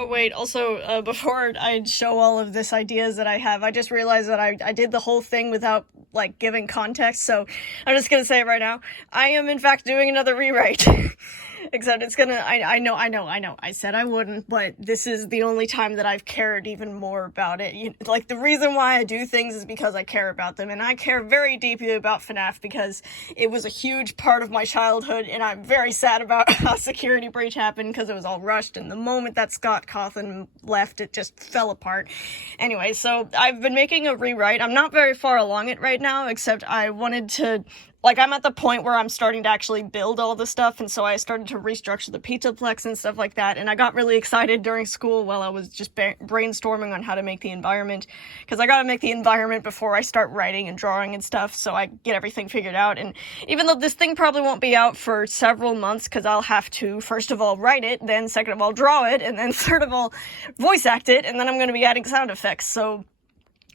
Oh wait, also, before I show all of this ideas that I have, I just realized that I did the whole thing without, like, giving context, so I'm just gonna say it right now. I am, in fact, doing another rewrite. Except it's gonna, I know, I said I wouldn't, but this is the only time that I've cared even more about it. Like, the reason why I do things is because I care about them, and I care very deeply about FNAF because it was a huge part of my childhood, and I'm very sad about how security breach happened because it was all rushed, and the moment that Scott Cawthon left, it just fell apart. Anyway, so I've been making a rewrite. I'm not very far along it right now, except I wanted to, like, I'm at the point where I'm starting to actually build all the stuff, and so I started to restructure the pizzaplex and stuff like that, and I got really excited during school while I was just brainstorming on how to make the environment, because I gotta make the environment before I start writing and drawing and stuff, so I get everything figured out. And even though this thing probably won't be out for several months, because I'll have to, first of all, write it, then second of all, draw it, and then third of all, voice act it, and then I'm gonna be adding sound effects, so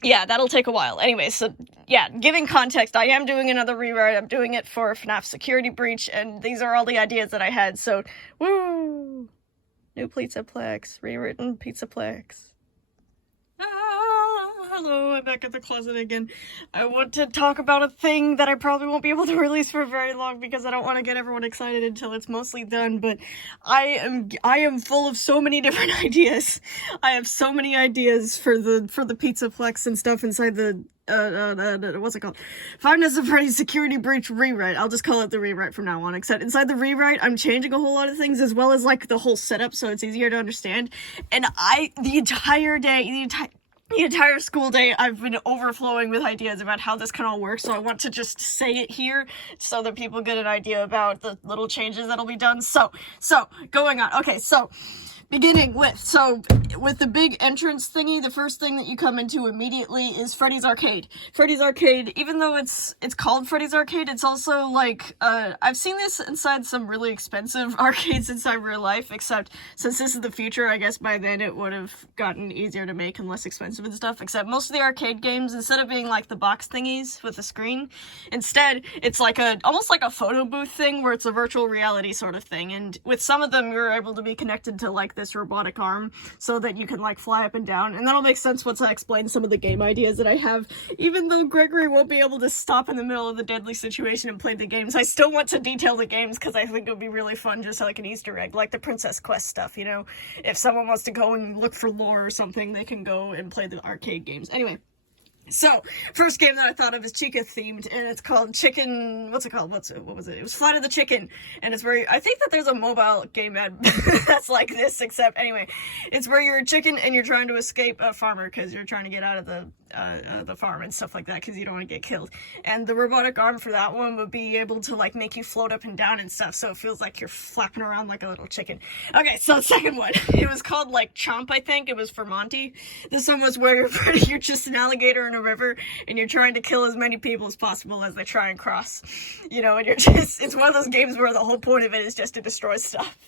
yeah, that'll take a while. Anyway, so yeah, giving context, I am doing another rewrite. I'm doing it for FNAF Security Breach, and these are all the ideas that I had, so woo! New pizzaplex, rewritten pizzaplex. Hello, I'm back at the closet again. I want to talk about a thing that I probably won't be able to release for very long because I don't want to get everyone excited until it's mostly done, but I am full of so many different ideas. I have so many ideas for the pizzaplex and stuff inside the what's it called? Five Nights at Freddy's Security Breach rewrite. I'll just call it the rewrite from now on, except inside the rewrite, I'm changing a whole lot of things, as well as, like, the whole setup, so it's easier to understand. And the entire school day, I've been overflowing with ideas about how this can all work, so I want to just say it here so that people get an idea about the little changes that'll be done. So, going on. Okay, so, beginning with the big entrance thingy, the first thing that you come into immediately is Freddy's Arcade. Freddy's Arcade, even though it's called Freddy's Arcade, it's also, like, I've seen this inside some really expensive arcades inside real life, except since this is the future, I guess by then it would have gotten easier to make and less expensive and stuff, except most of the arcade games, instead of being, like, the box thingies with a screen, instead, it's like almost like a photo booth thing, where it's a virtual reality sort of thing, and with some of them, you're able to be connected to, like, this robotic arm, so that you can, like, fly up and down, and that'll make sense once I explain some of the game ideas that I have. Even though Gregory won't be able to stop in the middle of the deadly situation and play the games, I still want to detail the games, because I think it would be really fun, just like an Easter egg, like the Princess Quest stuff, you know? If someone wants to go and look for lore or something, they can go and play the arcade games. Anyway. So, first game that I thought of is Chica-themed, and it's called Chicken... What's it called? What was it? It was Flight of the Chicken, and it's where... I think that there's a mobile game ad that's like this, except, anyway, it's where you're a chicken and you're trying to escape a farmer, because you're trying to get out of the farm and stuff like that, because you don't want to get killed. And the robotic arm for that one would be able to, like, make you float up and down and stuff, so it feels like you're flapping around like a little chicken. Okay, so the second one, it was called, like, Chomp, I think. It was for Monty. This one was where you're just an alligator in a river, and you're trying to kill as many people as possible as they try and cross. You know, and you're just, it's one of those games where the whole point of it is just to destroy stuff.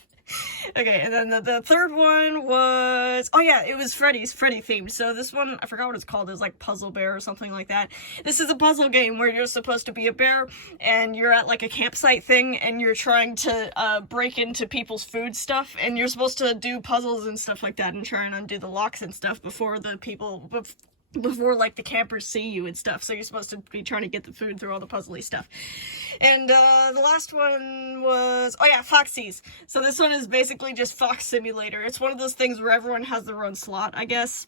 Okay, and then the third one was, oh yeah, it was Freddy themed. So this one, I forgot what it's called, it was like Puzzle Bear or something like that. This is a puzzle game where you're supposed to be a bear, and you're at like a campsite thing, and you're trying to break into people's food stuff, and you're supposed to do puzzles and stuff like that, and try and undo the locks and stuff before like the campers see you and stuff, so you're supposed to be trying to get the food through all the puzzly stuff. And the last one was, oh yeah, Foxy's. So this one is basically just Fox Simulator. It's one of those things where everyone has their own slot, I guess,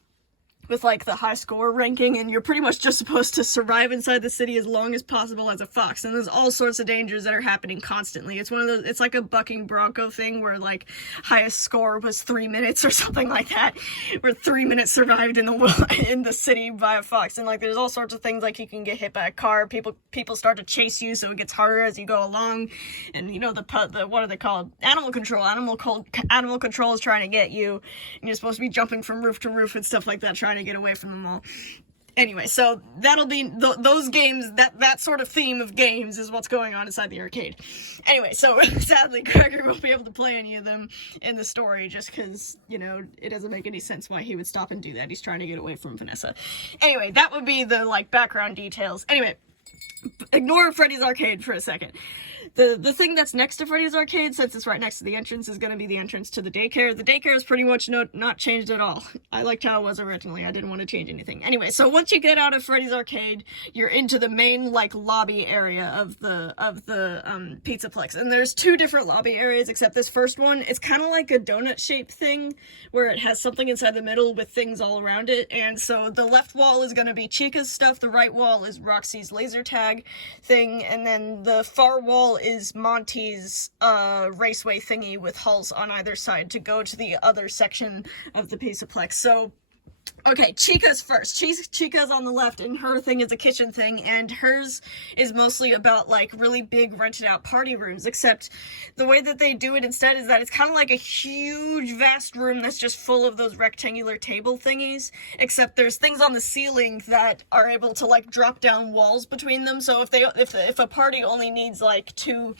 with like the high score ranking, and you're pretty much just supposed to survive inside the city as long as possible as a fox, and there's all sorts of dangers that are happening constantly. It's one of those, it's like a bucking bronco thing where like highest score was 3 minutes or something like that, where 3 minutes survived in the city by a fox, and like there's all sorts of things, like you can get hit by a car, people start to chase you, so it gets harder as you go along, and you know the what are they called? Animal control. Animal control is trying to get you, and you're supposed to be jumping from roof to roof and stuff like that, trying to get away from them all. Anyway, so that'll be those games, that sort of theme of games is what's going on inside the arcade. Anyway, so sadly Gregory won't be able to play any of them in the story, just because, you know, it doesn't make any sense why he would stop and do that. He's trying to get away from Vanessa. Anyway, that would be the, like, background details. Anyway, ignore Freddy's Arcade for a second. the thing that's next to Freddy's Arcade, since it's right next to the entrance, is going to be the entrance to the daycare. The daycare is pretty much not changed at all. I liked how it was originally. I didn't want to change anything. Anyway, so once you get out of Freddy's Arcade, you're into the main, like, lobby area of the pizzaplex. And there's two different lobby areas, except this first one, it's kind of like a donut-shaped thing, where it has something inside the middle with things all around it. And so the left wall is going to be Chica's stuff, the right wall is Roxy's laser tag thing, and then the far wall is Monty's raceway thingy with hulls on either side to go to the other section of the pizzaplex. So okay, Chica's first. Chica's on the left, and her thing is a kitchen thing, and hers is mostly about, like, really big rented out party rooms, except the way that they do it instead is that it's kind of like a huge, vast room that's just full of those rectangular table thingies, except there's things on the ceiling that are able to, like, drop down walls between them, so if a party only needs, like, two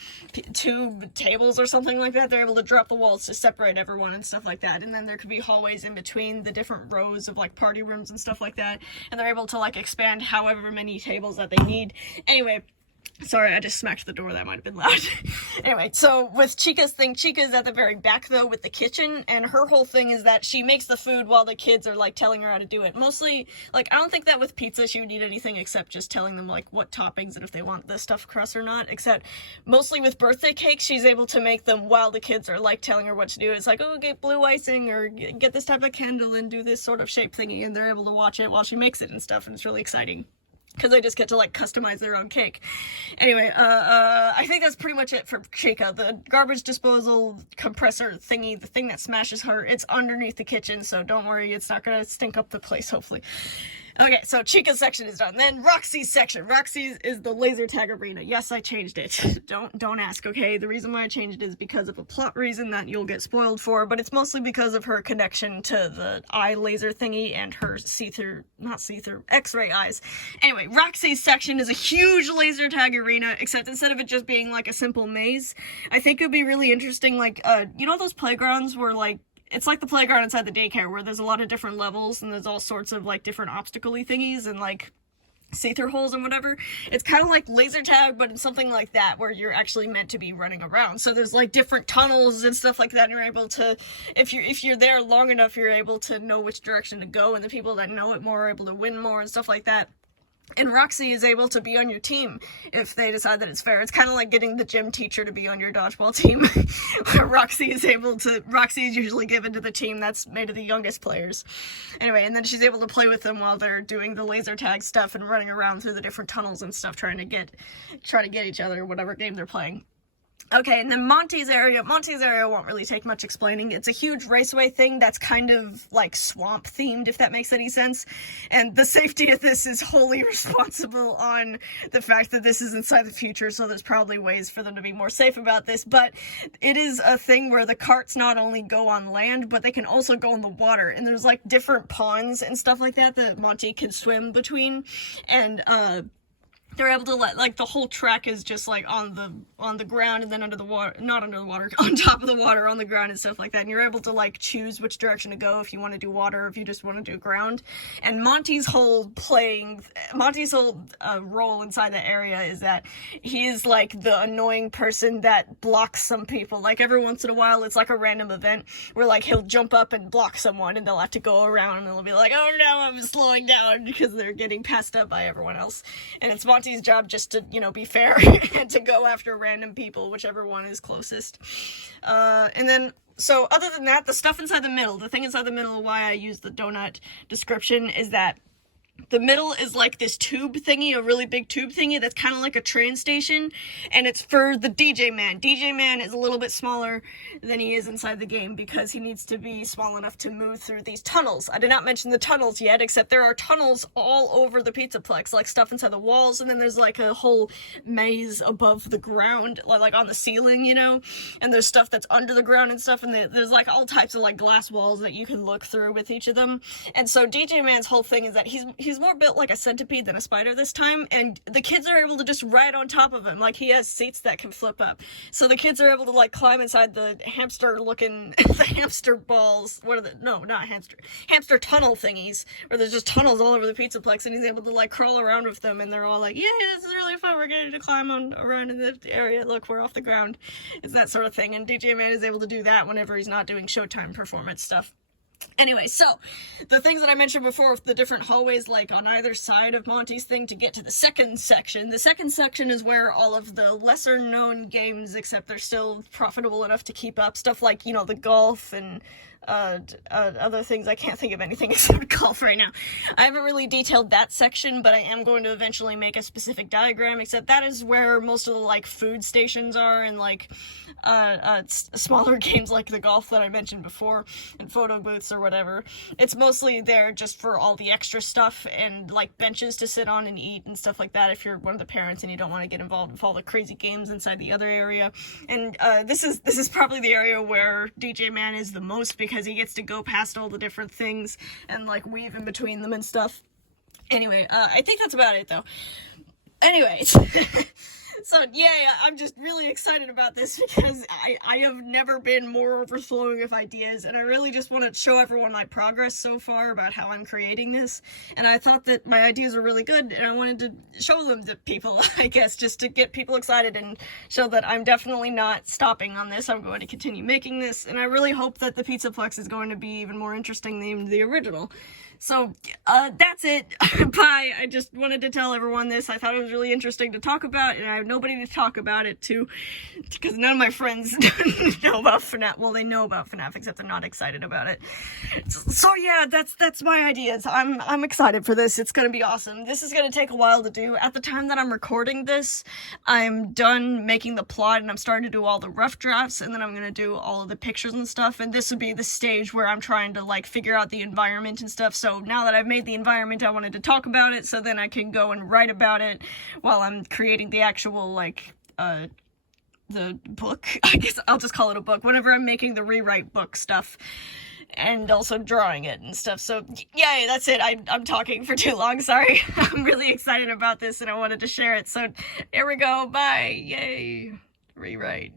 tables or something like that, they're able to drop the walls to separate everyone and stuff like that, and then there could be hallways in between the different rows of, like, party rooms and stuff like that, and they're able to, like, expand however many tables that they need. Anyway, sorry, I just smacked the door, that might have been loud. Anyway, so with Chica's thing, Chica's at the very back, though, with the kitchen, and her whole thing is that she makes the food while the kids are, like, telling her how to do it. Mostly, like, I don't think that with pizza she would need anything except just telling them, like, what toppings and if they want the stuffed crust or not, except mostly with birthday cakes, she's able to make them while the kids are, like, telling her what to do. It's like, oh, get blue icing, or get this type of candle and do this sort of shape thingy, and they're able to watch it while she makes it and stuff, and it's really exciting, because they just get to, like, customize their own cake. Anyway, I think that's pretty much it for Chica. The garbage disposal compressor thingy, the thing that smashes her, it's underneath the kitchen, so don't worry, it's not gonna stink up the place, hopefully. Okay, so Chica's section is done. Then Roxy's section. Roxy's is the laser tag arena. Yes, I changed it. Don't ask, okay? The reason why I changed it is because of a plot reason that you'll get spoiled for, but it's mostly because of her connection to the eye laser thingy and her X-ray eyes. Anyway, Roxy's section is a huge laser tag arena, except instead of it just being, like, a simple maze, I think it would be really interesting, like, you know those playgrounds where, like, it's like the playground inside the daycare, where there's a lot of different levels, and there's all sorts of, like, different obstacle-y thingies, and, like, see-through holes and whatever. It's kind of like laser tag, but it's something like that, where you're actually meant to be running around. So there's, like, different tunnels and stuff like that, and you're able to, if you're there long enough, you're able to know which direction to go, and the people that know it more are able to win more and stuff like that. And Roxy is able to be on your team if they decide that it's fair. It's kind of like getting the gym teacher to be on your dodgeball team. Where Roxy is usually given to the team that's made of the youngest players. Anyway, and then she's able to play with them while they're doing the laser tag stuff and running around through the different tunnels and stuff, trying to get each other, whatever game they're playing. Okay, and then Monty's area won't really take much explaining. It's a huge raceway thing that's kind of, like, swamp-themed, if that makes any sense. And the safety of this is wholly responsible on the fact that this is inside the future, so there's probably ways for them to be more safe about this. But it is a thing where the carts not only go on land, but they can also go in the water. And there's, like, different ponds and stuff like that Monty can swim between. And, they're able to like, the whole track is just, like, on the ground, and then under the water, not under the water, on top of the water, on the ground and stuff like that, and you're able to, like, choose which direction to go if you want to do water or if you just want to do ground. And Monty's whole role inside the area is that he is, like, the annoying person that blocks some people. Like, every once in a while, it's like a random event where, like, he'll jump up and block someone, and they'll have to go around, and they'll be like, oh no, I'm slowing down, because they're getting passed up by everyone else. And it's Monty's job just to, you know, be fair and to go after random people, whichever one is closest. And then, so other than that, the stuff inside the middle, the thing inside the middle, why I use the donut description, is that the middle is like this tube thingy, a really big tube thingy that's kind of like a train station, and it's for the DJ Man. DJ Man is a little bit smaller than he is inside the game because he needs to be small enough to move through these tunnels. I did not mention the tunnels yet, except there are tunnels all over the pizzaplex, like stuff inside the walls, and then there's like a whole maze above the ground, like on the ceiling, you know, and there's stuff that's under the ground and stuff, and there's like all types of like glass walls that you can look through with each of them. And so DJ Man's whole thing is that he's he's more built like a centipede than a spider this time, and the kids are able to just ride on top of him. Like, he has seats that can flip up. So the kids are able to, like, climb inside the hamster-looking, the hamster balls, what are the, no, not hamster tunnel thingies, where there's just tunnels all over the pizzaplex, and he's able to, like, crawl around with them, and they're all like, yeah, this is really fun, we're getting to climb around in the area, look, we're off the ground. It's that sort of thing, and DJ Man is able to do that whenever he's not doing Showtime performance stuff. Anyway, so, the things that I mentioned before with the different hallways, like, on either side of Monty's thing to get to the second section. The second section is where all of the lesser-known games, except they're still profitable enough to keep up, stuff like, you know, the golf and other things. I can't think of anything except golf right now. I haven't really detailed that section, but I am going to eventually make a specific diagram, except that is where most of the, like, food stations are, and, like, smaller games like the golf that I mentioned before, and photo booths or whatever. It's mostly there just for all the extra stuff, and, like, benches to sit on and eat and stuff like that if you're one of the parents and you don't want to get involved with all the crazy games inside the other area. And, this is probably the area where DJ Man is the most, because he gets to go past all the different things and, like, weave in between them and stuff. Anyway, I think that's about it, though. Anyways, so, yeah, I'm just really excited about this, because I have never been more overflowing with ideas, and I really just want to show everyone my progress so far about how I'm creating this, and I thought that my ideas were really good, and I wanted to show them to people, I guess, just to get people excited and show that I'm definitely not stopping on this. I'm going to continue making this, and I really hope that the Pizzaplex is going to be even more interesting than the original. So, that's it. Bye. I just wanted to tell everyone this. I thought it was really interesting to talk about, and I have nobody to talk about it to, because none of my friends know about FNAF. Well, they know about FNAF, except they're not excited about it. So yeah, that's my ideas. I'm excited for this. It's gonna be awesome. This is gonna take a while to do. At the time that I'm recording this, I'm done making the plot, and I'm starting to do all the rough drafts, and then I'm gonna do all of the pictures and stuff, and this would be the stage where I'm trying to, like, figure out the environment and stuff. So now that I've made the environment, I wanted to talk about it, so then I can go and write about it while I'm creating the actual, like, the book. I guess I'll just call it a book, whenever I'm making the rewrite book stuff, and also drawing it and stuff. So, yay, that's it. I'm talking for too long, sorry. I'm really excited about this, and I wanted to share it, so here we go, bye, yay, rewrite.